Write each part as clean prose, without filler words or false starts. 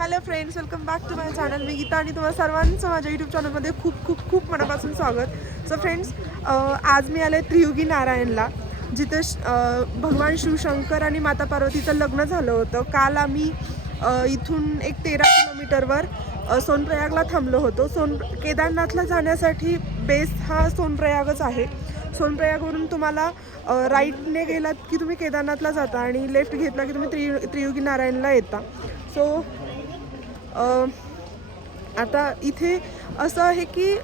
Hello friends, welcome back to my channel. मी गीता आणि तुम्हाला सर्वांचं माझ्या यूट्यूब चॅनलमध्ये खूप खूप खूप मनापासून स्वागत. सो फ्रेंड्स, आज मी आले त्रियुगी नारायणला, जिथे भगवान शिवशंकर आणि माता पार्वतीचं लग्न झालं होतं. काल आम्ही इथून एक 13 किलोमीटरवर सोनप्रयागला थांबलो होतो. केदारनाथला जाण्यासाठी बेस हा सोनप्रयागच आहे. सोनप्रयागवरून तुम्हाला राईटने गेलात की तुम्ही केदारनाथला जाता आणि लेफ्ट घेतला की तुम्ही त्रियुगी नारायणला येता. सो आता इथे असं आहे की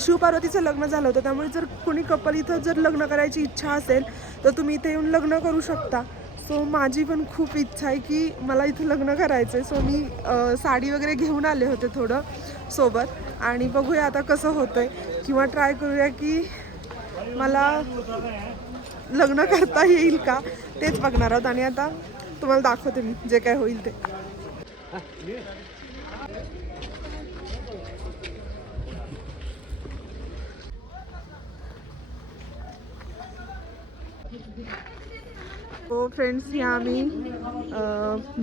शिवपार्वतीचं लग्न झालं होतं, त्यामुळे जर कोणी कपल इथं जर लग्न करायची इच्छा असेल तर तुम्ही इथे येऊन लग्न करू शकता. सो माझी पण खूप इच्छा आहे की मला इथे लग्न करायचं आहे. सो मी साडी वगैरे घेऊन आले होते थोडं सोबत, आणि बघूया आता कसं होतं आहे, किंवा ट्राय करूया की मला लग्न करता येईल का, तेच बघणार आहोत. आणि आता तुम्हाला दाखवते मी जे काय होईल ते. हो फ्रेंड्स, ह्या आम्ही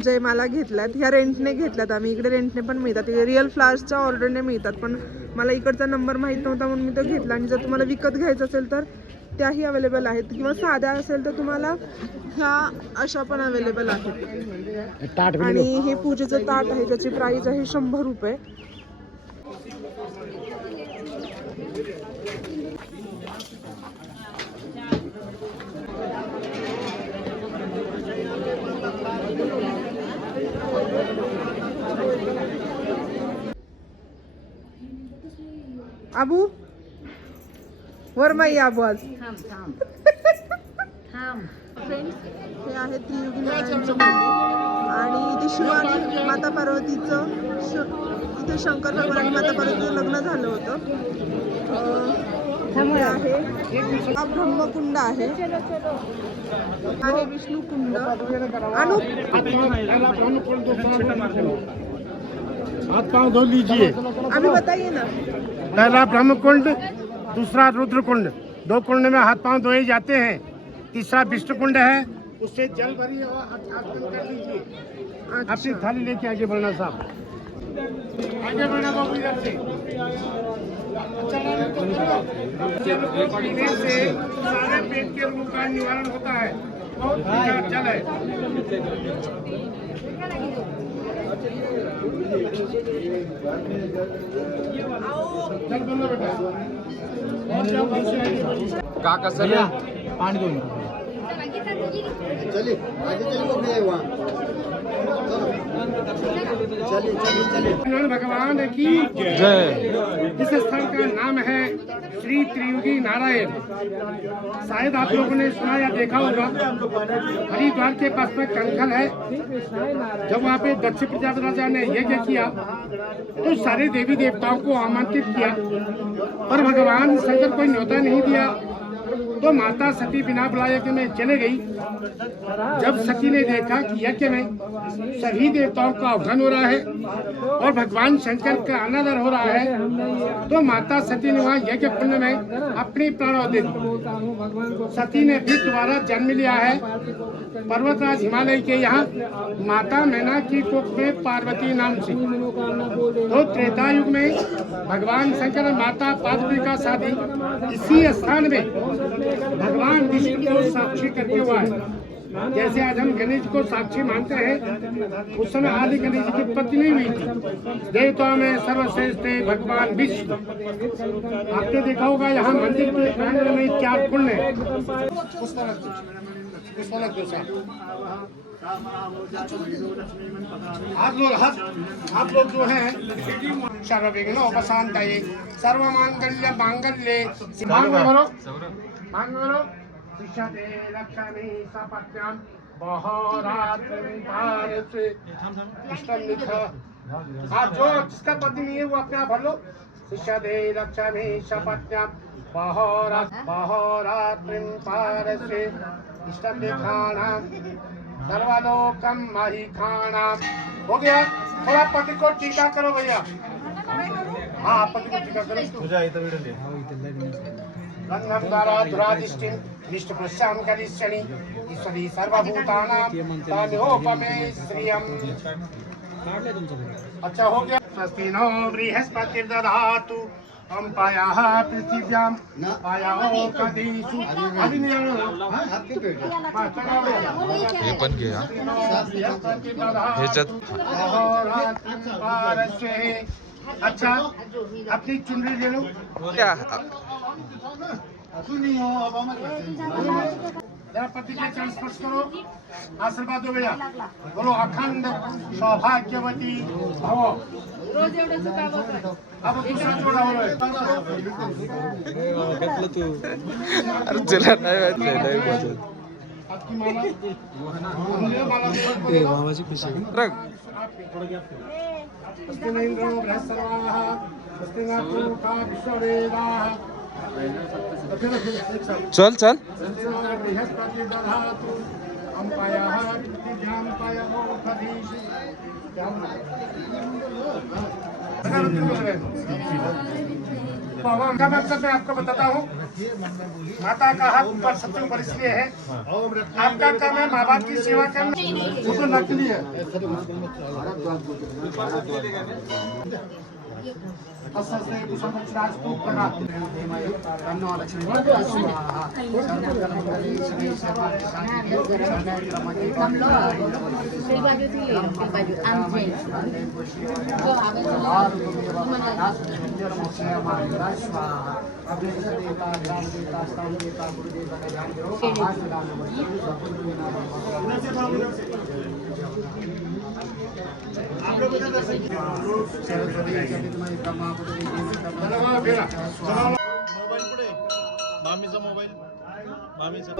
जयमाला घेतल्यात. ह्या रेंटने घेतल्यात आम्ही. इकडे रेंटने पण मिळतात, रिअल फ्लावर्सच्या ऑर्डरने मिळतात, पण मला इकडचा नंबर माहीत नव्हता म्हणून मी तो घेतला. आणि जर तुम्हाला विकत घ्यायचं असेल तर त्याही अवेलेबल आहेत, किंवा साध्या असेल तर तुम्हाला ह्या अशा पण अवेलेबल आहेत. आणि हे पूजेचं ताट आहे, त्याची प्राइस आहे 100 रुपये. आबू वरमाई आबू आज फ्रेंड्स, हे आहे त्रियुगी नारायणचं मंदिर. आणि इथे शिव आणि माता पार्वतीचं इथे शंकर भगवान आणि माता पार्वतीचं लग्न झालं होतं. हे आहे हा ब्रह्मकुंड आहे, विष्णुकुंड. अनु हाथ पांव धो लीजिए। अभी बताइए ना. पहला ब्रह्म कुंड, दूसरा रुद्र कुंड। 2 कुंड में हाथ पांव धोए जाते हैं। तीसरा विष्णु कुंड है, उससे जल भरी और हाथ बंद कर लीजिए। अपनी थाली लेके आगे बढ़ना साहब, आगे बढ़ना बाबू इधर से। जल पीने से सारे पेट के रोगों का निवारण होता है। बहुत मीठा जल है। का कसं पानी दो। चलिए आगे चलिए वहाँ। भगवान की जय। इस स्थल का नाम है श्री त्रियुगी नारायण। शायद आप लोगों ने सुना या देखा होगा, हरिद्वार के पास में कंखल है। जब वहाँ पे दक्ष प्रजापति राजा ने यज्ञ किया तो सारे देवी देवताओं को आमंत्रित किया, पर भगवान शंकर को न्योता नहीं दिया, तो माता सती बिना बुलाए यज्ञ में चले गई। जब सती ने देखा कि यज्ञ में सभी देवताओं का अवघन हो रहा है और भगवान शंकर का अनादर हो रहा है, तो माता सती ने वहाँ यज्ञ कुंड में अपनी प्राणाहुति दी। सती ने फिर दोबारा जन्म लिया है पर्वतराज हिमालय के यहाँ माता मैना की कोख में पार्वती नाम से। तो त्रेता युग में भगवान शंकर और माता पार्वती का शादी इसी स्थान में भगवान विष्णु को साक्षी करके हुआ है। जैसे आज हम गणेश को साक्षी मानते हैं, उस समय आदि गणेश की उत्पत्ति नहीं हुई थी। देवताओं में सर्वश्रेष्ठ है भगवान विष्णु। आपने देखा होगा यहाँ मंदिर के प्रांगण में 4 कुंड है। आप लोग जो हैं सर्वविघ्न उपशांतये सर्वमांगल्य मांगल्ये मांग करो शिष्यते लक्ष्मी सपत्न्याम बहुरात्रि इष्टम लिखा। आप जो जिसका पति नहीं है वो अपने आप भर लो। शिष्यते लक्ष्मी सपत्न्याम बहुरात्रि पारसे इष्टम लिखाणाम सर्वलोकम महिखाणाम। हो गया, थोड़ा पति को टीका करो भैया। हाँ, पति को टीका करो। गंधम द्वारा दुरादिष्टिम निष्ठप्रश्याम करिष्यणि ईश्वरी सर्वभूतानां तान्योपमे श्रियम्। अच्छा हो गया। स्वस्ति नो बृहस्पतिर्दधातु हम पायाः पृथिव्यां पायाः कदीषु हे पण घे हा. ह्याच्यात अच्छा अपनी चुनरी ले लो। क्या जरा पति के चरण स्पर्श करो, आशीर्वाद दो भैया। बोलो अखंड सौभाग्यवती भव। अब दूसरा जोड़ा हो रहा है। अरे चला नाही वाटलं. आपकी माला मामाची खुशी रग स्वस्तिनेन्द्रो बृहस्पतिर्वाः स्वस्तिनाथो विश्ववेदाः। चल चल बृहस्पतिर्दधातु हम पायाः पृथिव्यां पायाः कदीषु। बाबा का मकसद मैं आपको बताता हूँ। माता का हाथ ऊपर सबसे ऊपर इसलिए है, आपका काम है माँ बाप की सेवा करना। वो तो नकली है। मामीचा मोबाईल मामीचा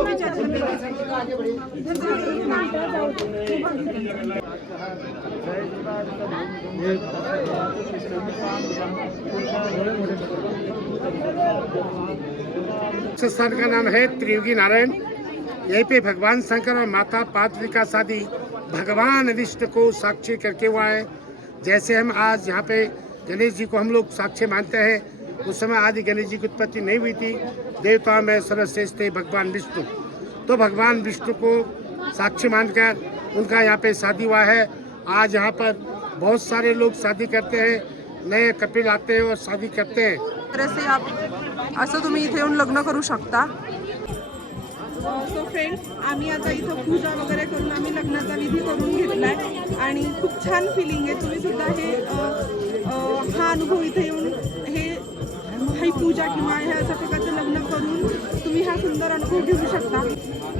स्थान का नाम है त्रियुगी नारायण। यहीं पे भगवान शंकर और माता पार्वती का शादी भगवान विष्णु को साक्षी करके हुआ है। जैसे हम आज यहाँ पे गणेश जी को हम लोग साक्षी मानते हैं, उस समय आदि गणेश जी की उत्पत्ति नहीं हुई थी। देवताओं में सर्वश्रेष्ठ थे भगवान विष्णु, तो भगवान विष्णु को साक्षी मानकर उनका यहाँ पे शादी हुआ है। आज यहाँ पर बहुत सारे लोग शादी करते हैं, नए कपिल आते हैं और शादी करते हैं। तरसे असं तुम्ही इथे येऊन लग्न करू शकता। सो फ्रेंड्स, आम्ही आता इथं पूजा वगैरे करून आम्ही लग्नाचा विधी करून घेतलाय आणि खूप छान फिलिंग आहे। तुम्ही सुद्धा हे हा अनुभव इथे येऊन ही पूजा किंवा ह्या अशा प्रकारचं लग्न करून तुम्ही हा सुंदर अनुभव घेऊ शकता।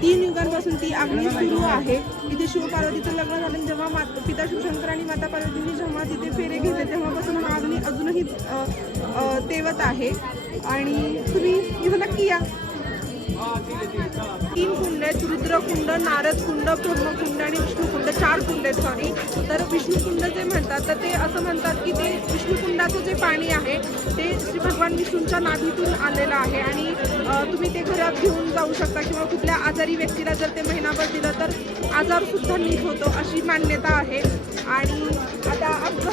3 युगांपासून ती अग्नी सुरू आहे। इथे शिवपार्वतीचं लग्न झालं जेव्हा पिता शिवशंकर आणि माता पार्वतींनी जेव्हा तिथे फेरे घेतले तेव्हापासून हा अग्नी अजूनही तेवत आहे आणि तुम्ही इथं नक्की या। 3 कुंड आहेत, रुद्रकुंड, नारदकुंड, ब्रह्मकुंड आणि विष्णुकुंड। 4 कुंड आहेत सॉरी। तर विष्णुकुंड जे म्हणतात तर ते असं म्हणतात की ते विष्णुकुंडाचं जे पाणी आहे ते श्री भगवान विष्णूंच्या नाभीतून आलेलं आहे आणि तुम्ही ते घरात घेऊन जाऊ शकता किंवा कुठल्या आजारी व्यक्तीला जर ते महिनाभर दिलं तर आजारसुद्धा नीट होतो अशी मान्यता आहे। आणि आता आमचं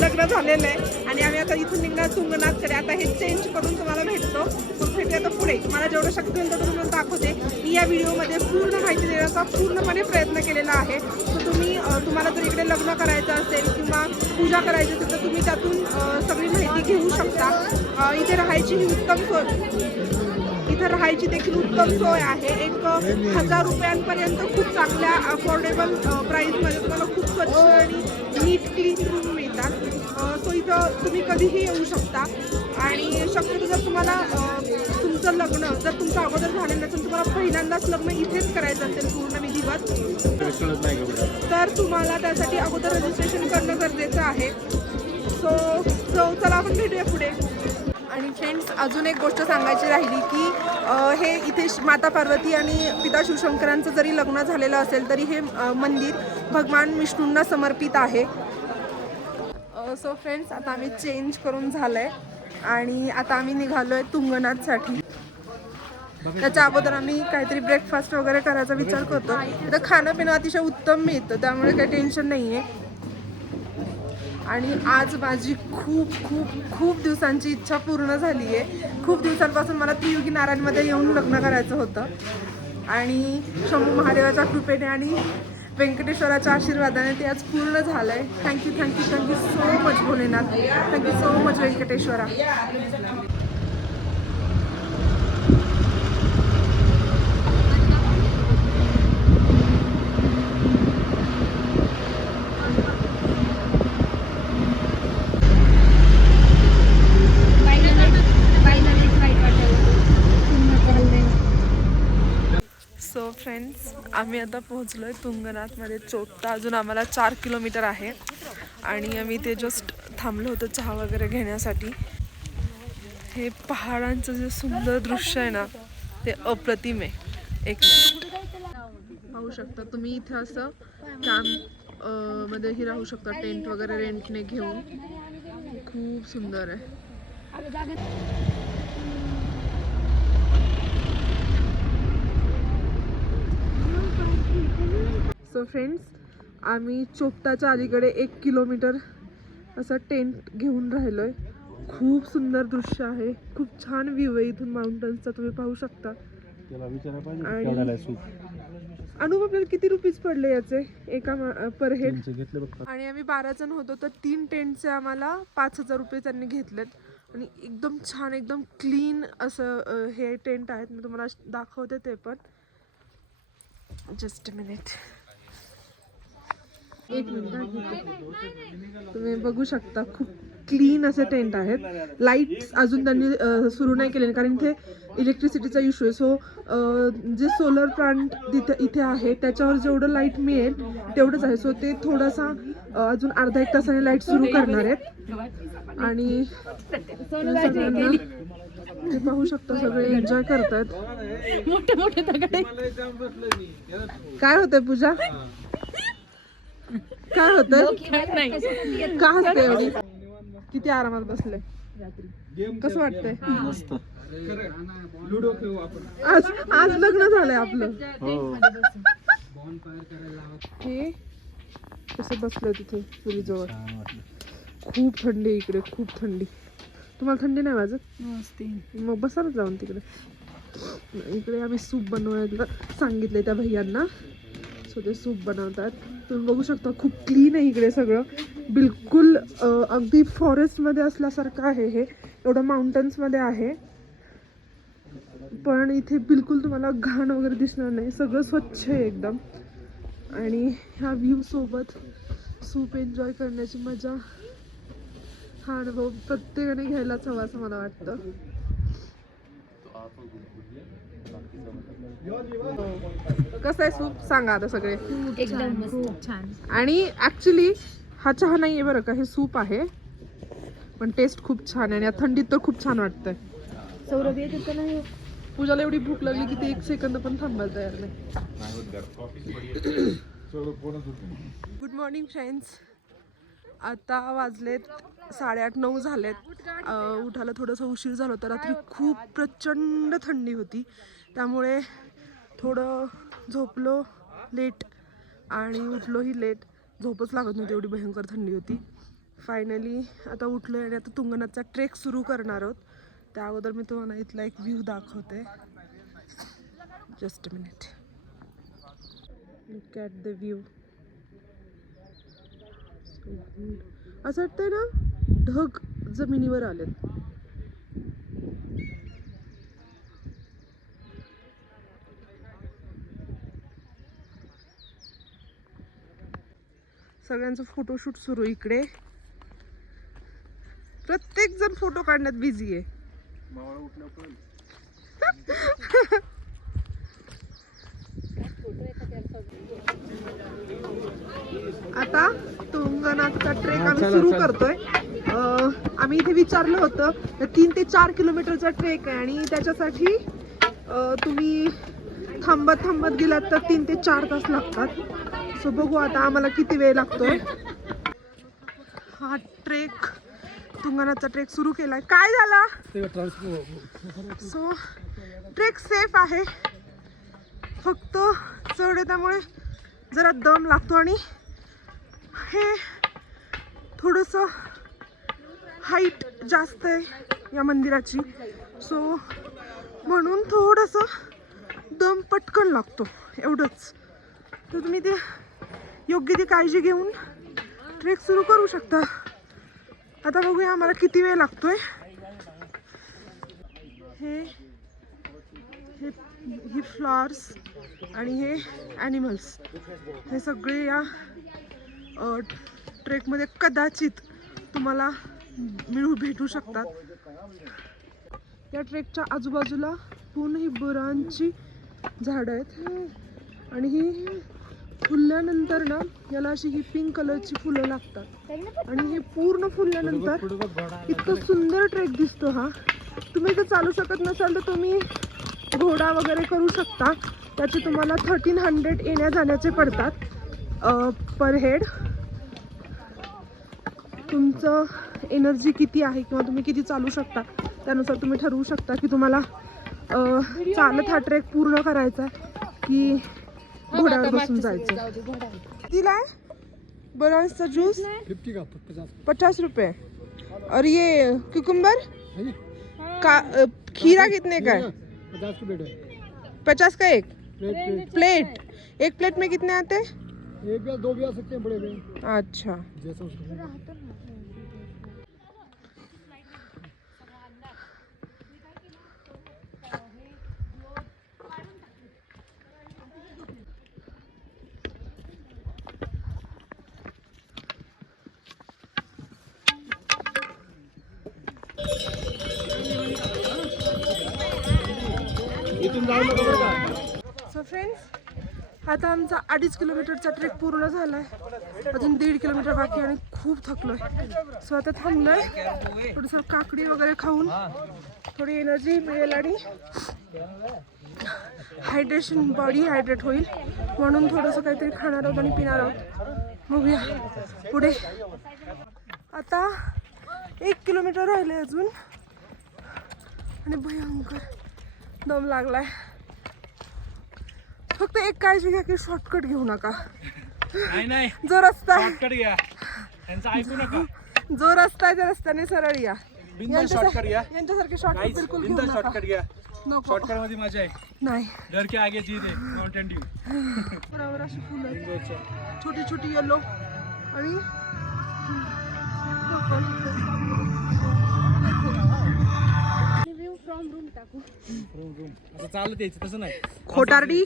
लग्न झालेलं आहे आणि आम्ही आता इथून निघणार तुंगनाथकडे। आता हे चेंज करून तुम्हाला भेटतो, मग भेटूया आता पुढे। मला जेवढं शक्य होईल तर तुम्हाला दाखवते। मी या व्हिडिओमध्ये पूर्ण माहिती देण्याचा पूर्णपणे प्रयत्न केलेला आहे। तर तुम्हाला जर इकडे लग्न करायचं असेल किंवा पूजा करायची असेल तर तुम्ही त्यातून सगळी माहिती घेऊ शकता। इथे राहायची ही उत्तम सोय, इथे राहायची देखील उत्तम सोय आहे। 1000 रुपयांपर्यंत खूप चांगल्या अफोर्डेबल प्राईसमध्ये तुम्हाला खूप स्वच्छ आणि नीट क्लीन रूम मिळतात। सो इथं तुम्ही कधीही येऊ शकता आणि शक्यतो जर तुम्हाला तुमचं लग्न जर तुमचं अगोदर झालं नसेल, तुम्हाला पहिल्यांदाच लग्न इथेच करायचं असेल पूर्ण विधिवत, तर तुम्हाला त्यासाठी अगोदर रजिस्ट्रेशन करणं गरजेचं आहे। सो चला आपण भेटूया पुढे। आणि फ्रेंड्स, अजून एक गोष्ट सांगायची राहिली की हे इथे माता पार्वती आणि पिता शिवशंकरांचं जरी लग्न झालेलं असेल तरी हे मंदिर भगवान विष्णूंना समर्पित आहे। सो फ्रेंड्स, आता आम्ही चेंज करून झालं आहे आणि आता आम्ही निघालो आहे तुंगनाथसाठी। त्याच्या अगोदर आम्ही काहीतरी ब्रेकफास्ट वगैरे करायचा विचार करतो। इथं खाणं पिणं अतिशय उत्तम मिळतं, त्यामुळे काही टेन्शन नाही आहे। आणि आज माझी खूप खूप खूप दिवसांची इच्छा पूर्ण झाली आहे। खूप दिवसांपासून मला त्रियुगी नारायणमध्ये येऊन लग्न करायचं होतं आणि शंभू महादेवाच्या कृपेने आणि व्यंकटेश्वराच्या आशीर्वादाने ते आज पूर्ण झालंय. Thank you thank you thank you so much Bholenath. Thank you so much Venkateshwara. So friends, आम्ही आता पोहोचलो आहे तुंगनाथमध्ये. चोपटा अजून आम्हाला 4 किलोमीटर आहे आणि आम्ही ते जस्ट थांबलो होतो चहा वगैरे घेण्यासाठी. हे पहाडांचं जे सुंदर दृश्य आहे ना ते अप्रतिम आहे. एक पाहू शकता तुम्ही. इथे असं कॅम्प मध्येही राहू शकता, टेंट वगैरे रेंटने घेऊन. खूप सुंदर आहे. सो फ्रेंड्स, आम्ही चोपटाच्या अलीकडे 1 किलोमीटर असं टेंट घेऊन राहिलोय. खूप सुंदर दृश्य आहे. खूप छान व्ह्यू आहे इथून माउंटन्सचा, तुम्ही पाहू शकता. अनुभव आपल्याला किती रुपीज पडले याचे एका पर हेड? आणि आम्ही 12 जण होतो तर 3 टेंटचे आम्हाला 5,000 रुपये त्यांनी घेतलेत. आणि एकदम छान, एकदम क्लीन असं हे टेंट आहेत. मी तुम्हाला दाखवते ते पण. Just a minute. एक मिनिट. तुम्ही बघू शकता खूप क्लीन असे टेंट आहेत. लाईट्स अजून त्यांनी सुरू नाही केले कारण इथे इलेक्ट्रिसिटीचा इश्यू आहे. सो जे सोलर प्लांट इथे आहे त्याच्यावर जेवढं लाईट मिळेल तेवढंच आहे. सो ते थोडासा अजून अर्धा-1 तासाने लाईट सुरू करणार आहेत. आणि सगळ्यांना ते पाहू शकता, सगळे एन्जॉय करतात. मोठे मोठे दगडे. काय होतंय पूजा? काय होतंय? का हसते एवढी? किती आरामात बसले. कसं वाटतंय? आज लग्न झालंय आपलं. हे कसं बसलंय तिथे चुलीजवळ. खूप थंडी आहे इकडे, खूप थंडी. तुम्हाला थंडी नाही वाजत? मग बसा ना जाऊन तिकडे. इकडे आम्ही सूप बनवायला सांगितलंय त्या भैयांना. सो ते सूप बनवतात. तुम्ही बघू शकता खूप क्लीन आहे इकडे सगळं. बिलकुल अगदी फॉरेस्टमध्ये असल्यासारखं आहे हे. एवढं माउंटन्समध्ये आहे पण इथे बिलकुल तुम्हाला घाण वगैरे दिसणार नाही. सगळं स्वच्छ आहे एकदम. आणि ह्या व्ह्यू सोबत सूप एन्जॉय करण्याची मजा, हा अनुभव प्रत्येकाने घ्यायलाच हवा असं मला वाटतं. कसं आहे सूप सांगा आता सगळे. एकदम खूप छान. आणि ऍक्च्युली हा चहा नाहीये बरं का, हे सूप आहे. पण टेस्ट खूप छान आहे आणि या थंडीत तर खूप छान वाटतंय. सौरभ येत होतं ना. पूजाला एवढी भूक लागली की ती 1 सेकंद पण थांबायला तयार नाही. Good morning friends. आता वाजलेत 8:30-9 झालेत. उठायला थोडंसं उशीर झालं होतं. रात्री खूप प्रचंड थंडी होती त्यामुळे थोडं झोपलो लेट आणि उठलोही लेट. झोपच लागत नव्हती, एवढी भयंकर थंडी होती. फायनली आता उठलो आणि आता तुंगनाथचा ट्रेक सुरू करणार आहोत. त्या अगोदर मी तुम्हाला इथला एक व्ह्यू दाखवते. Just a minute. Look at the view. असं वाटतंय ना ढग जमिनीवर आलेत. सगळ्यांचं फोटोशूट सुरू इकडे. प्रत्येक जण फोटो काढण्यात बिझी आहे. आता तुंगनाथचा ट्रेक आम्ही सुरू करतोय. आम्ही इथे विचारलं होतं 3 ते 4 किलोमीटरचा ट्रेक आहे आणि त्याच्यासाठी तुम्ही थांबत थांबत गेलात तर 3 ते 4 तास लागतात. सो बघू आता आम्हाला किती वेळ लागतोय. हा ट्रेक, तुंगनाथचा ट्रेक सुरू केलाय. काय झाला? सो ट्रेक सेफ आहे, फक्त चढ आहे त्यामुळे जरा दम लागतो आणि हे थोडंसं हाईट जास्त आहे या मंदिराची. सो म्हणून थोडंसं दम पटकन लागतो एवढंच. तर तुम्ही ते योग्य ती काळजी घेऊन ट्रेक सुरू करू शकता. आता बघूया आम्हाला किती वेळ लागतोय. हे फ्लॉवर्स आणि हे ॲनिमल्स हे सगळे या ट्रेकमध्ये कदाचित तुम्हाला भेटू शकतात. या ट्रेकच्या आजूबाजूला पूर्ण ही बोरांची झाडं आहेत आणि ही फुलल्यानंतर ना याला अशी ही पिंक कलरची फुलं लागतात आणि हे पूर्ण फुलल्यानंतर इतकं सुंदर ट्रेक दिसतो हा. तुम्ही जर चालू शकत नसाल तर तुम्ही घोडा वगैरे करू शकता. त्याचे तुम्हाला 1300 येण्या जाण्याचे पडतात पर हेड. तुमचं एनर्जी किती आहे किंवा तुम्ही किती चालू शकता त्यानुसार तुम्ही ठरवू शकता की तुम्हाला चालत हा ट्रेक पूर्ण करायचा की घोड्यावर बसून जायचं. कितीला आहे बनाना जूस? 50 रुपये. और ये कुकुम्बर का खीरा कितने का है? 50 का एक प्लेट. एक प्लेट में कितने आते हैं? एक या दो भी आ सकते हैं, बड़े में. अच्छा. जैसा उसको. सो फ्रेंड्स आता आमचा 2.5 किलोमीटरचा ट्रेक पूर्ण झाला आहे. अजून 1.5 किलोमीटर बाकी आणि खूप थकलोय. सो आता थांबलोय थोडंसं काकडी वगैरे खाऊन थोडी एनर्जी मिळेल आणि हायड्रेशन बॉडी हायड्रेट होईल म्हणून थोडंसं काहीतरी खाणार आहोत आणि पिणार आहोत. बघूया पुढे. आता 1 किलोमीटर राहिले अजून आणि भयंकर दम लागलाय. फक्त एक काळजी घ्या की शॉर्टकट घेऊ नका. नाही जो रस्ता शॉर्टकट घ्या, त्यांचं ऐकू नका. जो रस्ता आहे त्या रस्त्याने सरळ या. बिंदास शॉर्टकट घ्या. यांच्यासारखे शॉर्टकट बिलकुल घेऊ बिंदास नका. शॉर्टकट घ्या. नको. शॉर्टकट मध्ये मजा आहे. नाही. डर के आगे जीत है. Mountain Dew. बरोबर अशी फुलं आहेत. छोटी छोटी येलो आणि फ्रॉम रूम टाकू. असं चालत यायचं तसं नाही. खोटारडी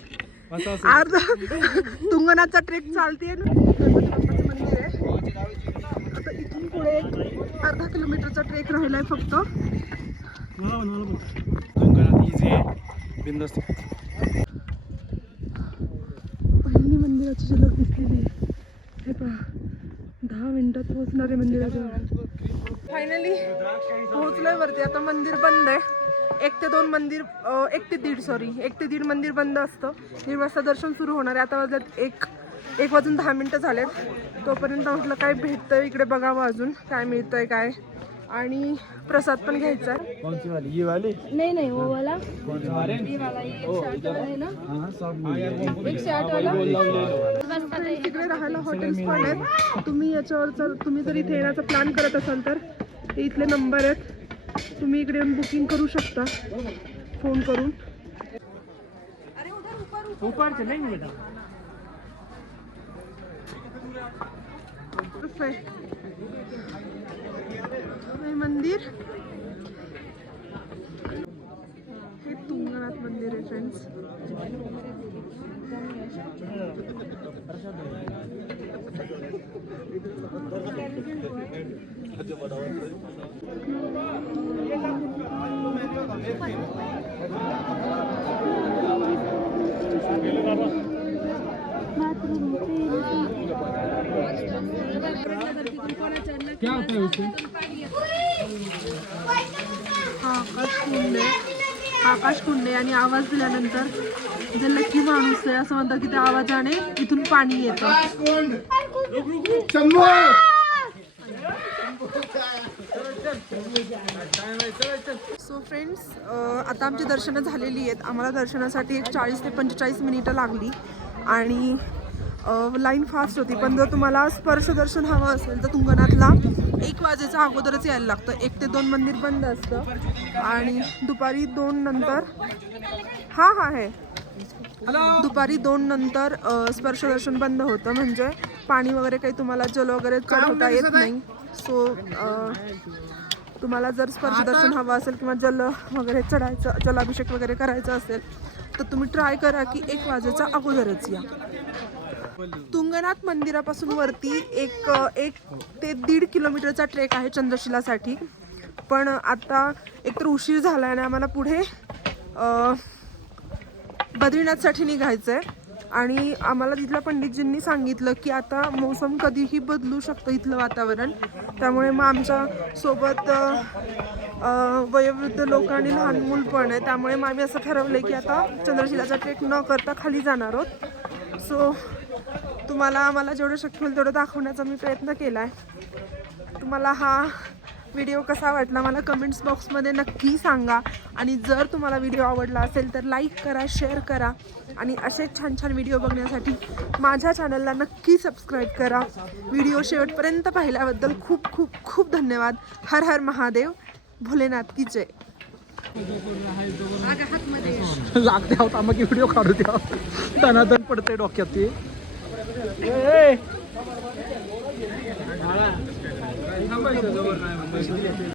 असं असं अर्धा तुंगनाथचा ट्रेक चालते ना. गणपती बाप्पाचं मंदिर आहे. आता इथून पुढे 1/2 किलोमीटरचा ट्रेक राहिलाय फक्त. इझी आहे. बिंदास. पहिली मंदिराची झलक दिसलेली आहे. हे पहा 10 मिनिटात पोहोचणार आहे मंदिराच्या. फायनली पोहोचलोय वरती. आता मंदिर बंद आहे. 1 ते 2 मंदिर 1 ते 1.5 मंदिर बंद असतं. 1:30 वाजता दर्शन सुरू होणार आहे. आता वाजल्यात 1 वाजून 10 मिनटं झालेत. तोपर्यंत म्हटलं काय भेटतं इकडे बघावं अजून काय मिळतंय काय. आणि प्रसाद पण घ्यायचा आहे. नहीं वो वाला ये वाला ये 160 वाला है ना. 160 वाला. तिकडे राहायला हॉटेल्स पण आहेत. तुम्ही याच्यावर जर तुम्ही जर इथे येण्याचा प्लॅन करत असाल तर हे इथले नंबर आहेत. तुम्ही इकडे येऊन बुकिंग करू शकता फोन करून. ऊपर चलेंगे बेटा. हे मंदिर हे तुंगनाथ मंदिर आहे फ्रेंड्स. क्या होता है उससे? हा आकाश कुंड आहे आणि आवाज दिल्यानंतर जे लकी माणूस आहे असं म्हणतात की त्या आवाजाने इथून पाणी येतं. सो फ्रेंड्स आता आमची दर्शनं झालेली आहेत. आम्हाला दर्शनासाठी 40 ते 45 मिनिटं लागली आणि लाईन फास्ट होती. पण जर तुम्हाला स्पर्श दर्शन हवं असेल तर तुंगनाथला 1 वाजेच्या अगोदरच यायला लागतं. 1 ते 2 मंदिर बंद असतं आणि दुपारी 2 नंतर हा आहे दुपारी 2 नंतर स्पर्शदर्शन बंद होतं, म्हणजे पाणी वगैरे काही तुम्हाला जल वगैरे चढवता येत नाही. सो तुम्हाला जर स्पर्शदर्शन हवं असेल किंवा जल वगैरे चढायचं, जलाभिषेक वगैरे करायचा असेल तर तुम्ही ट्राय करा की 1 वाजेच्या अगोदरच या. तुंगनाथ मंदिरापासून वरती एक ते 1.5 किलोमीटरचा ट्रेक आहे चंद्रशिलासाठी. पण आता एकतर उशीर झाला आणि आम्हाला पुढे बद्रीनाथसाठी निघायचं आहे. आणि आम्हाला तिथल्या पंडितजींनी सांगितलं की आता मोसम कधीही बदलू शकतं इथलं वातावरण. त्यामुळे मग आमच्या सोबत वयोवृद्ध लोक आणि लहान मूल पण आहे. त्यामुळे मग आम्ही असं ठरवलं की आता चंद्रशिलाचा ट्रेक न करता खाली जाणार आहोत. सो तुम्हाला आम्हाला जेवढं शक्य होईल तेवढं दाखवण्याचा मी प्रयत्न केला आहे. तुम्हाला हा व्हिडिओ कसा वाटला मला कमेंट्स बॉक्समध्ये नक्की सांगा. आणि जर तुम्हाला व्हिडिओ आवडला असेल तर लाईक करा, शेअर करा आणि असेच छान छान व्हिडिओ बघण्यासाठी माझ्या चॅनलला नक्की सबस्क्राईब करा. व्हिडिओ शेवटपर्यंत पाहिल्याबद्दल खूप खूप खूप धन्यवाद. हर हर महादेव, भोलेनाथ की जय. लागते आहोत आम्हाला व्हिडिओ काढू द्या. दनादन पडते डोक्यात ते.